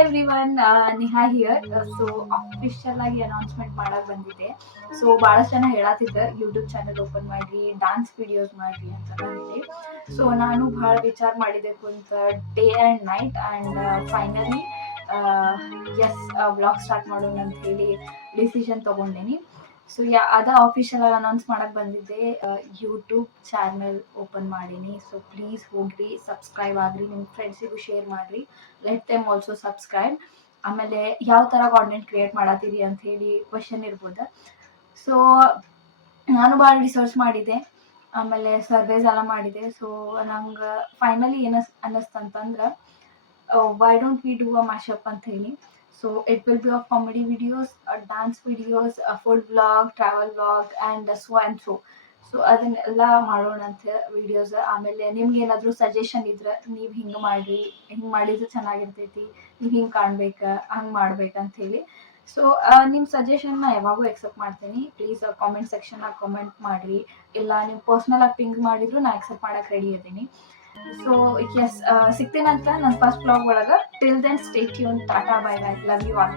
Everyone, Niha here. So official ಆಗಿ announcement ಮಾಡಕ್ ಬಂದಿದ್ದೆ. ಸೊ ಬಹಳಷ್ಟು ಜನ ಹೇಳತ್ತಿದ್ದ ಯೂಟ್ಯೂಬ್ ಚಾನಲ್ ಓಪನ್ ಮಾಡ್ರಿ, ಡಾನ್ಸ್ ವಿಡಿಯೋಸ್ ಮಾಡ್ರಿ ಅಂತ ಹೇಳಿ. ಸೊ ನಾನು ಬಹಳ ವಿಚಾರ ಮಾಡಿದೆ ಕುಂತ day and night, and finally yes vlog start ಮಾಡೋಣ ಅಂತ ಹೇಳಿ ಡಿಸಿಷನ್ ತಗೊಂಡೇನಿ. ಸೊ ಅದ ಆಫಿಷಿಯಲ್ ಆಗಿ ಅನೌನ್ಸ್ ಮಾಡಕ್ ಬಂದಿದ್ದೆ. ಯೂಟ್ಯೂಬ್ ಚಾನಲ್ ಓಪನ್ ಮಾಡೀನಿ. ಸೊ ಪ್ಲೀಸ್ ಹೋಗ್ರಿ, ಸಬ್ಸ್ಕ್ರೈಬ್ ಆಗ್ರಿ, ನಿಮ್ಮ ಫ್ರೆಂಡ್ಸಿಗೂ ಶೇರ್ ಮಾಡ್ರಿ, ಲೆಟ್ ದೆಮ್ ಆಲ್ಸೋ ಸಬ್ಸ್ಕ್ರೈಬ್. ಆಮೇಲೆ ಯಾವ ಥರ ಕಾಂಟೆಂಟ್ ಕ್ರಿಯೇಟ್ ಮಾಡತ್ತೀರಿ ಅಂತ ಹೇಳಿ ಕ್ವಶನ್ ಇರ್ಬೋದು. ಸೊ ನಾನು ಭಾಳ ರಿಸರ್ಚ್ ಮಾಡಿದ್ದೆ, ಆಮೇಲೆ ಸರ್ವೇಸ್ ಎಲ್ಲ ಮಾಡಿದೆ. ಸೊ ನಂಗೆ ಫೈನಲಿ ಏನು ಅನ್ನಿಸ್ತಂತಂದ್ರೆ, why don't we do a mashup ಅಂತ ಹೇಳಿ. So it will be of comedy videos, dance videos, food vlog, travel vlog, and so and so. So ಅದನ್ನೆಲ್ಲ ಮಾಡೋಣ ಅಂತ ವಿಡಿಯೋಸ್. ಆಮೇಲೆ ನಿಮ್ಗೆ ಏನಾದರೂ ಸಜೆಷನ್ ಇದ್ರೆ, ನೀವು ಹಿಂಗೆ ಮಾಡಿರಿ, ಹಿಂಗೆ ಮಾಡಿದ್ರೆ ಚೆನ್ನಾಗಿರ್ತೈತಿ, ನೀವು ಹಿಂಗೆ ಕಾಣ್ಬೇಕು, ಹಂಗೆ ಮಾಡ್ಬೇಕಂತ ಹೇಳಿ. ಸೊ ನಿಮ್ಮ ಸಜೆಷನ್ನ ಯಾವಾಗೂ ಎಕ್ಸೆಪ್ಟ್ ಮಾಡ್ತೀನಿ. ಪ್ಲೀಸ್ ಕಾಮೆಂಟ್ ಸೆಕ್ಷನ್ನಾಗ ಕಾಮೆಂಟ್ ಮಾಡಿರಿ, ಇಲ್ಲ ನೀವು ಪರ್ಸ್ನಲ್ ಆಗಿ ಪಿಂಕ್ ಮಾಡಿದ್ರು ನಾ ಎಕ್ಸೆಪ್ಟ್ ಮಾಡಕ್ಕೆ ರೆಡಿ ಇದ್ದೀನಿ. ಸೊ ಎಸ್, ಸಿಗ್ತೀನಂತ ನನ್ನ ಫಸ್ಟ್ ಬ್ಲಾಗ್ ಒಳಗೆ. Till then stay tune. Tata, bye bye, love you all.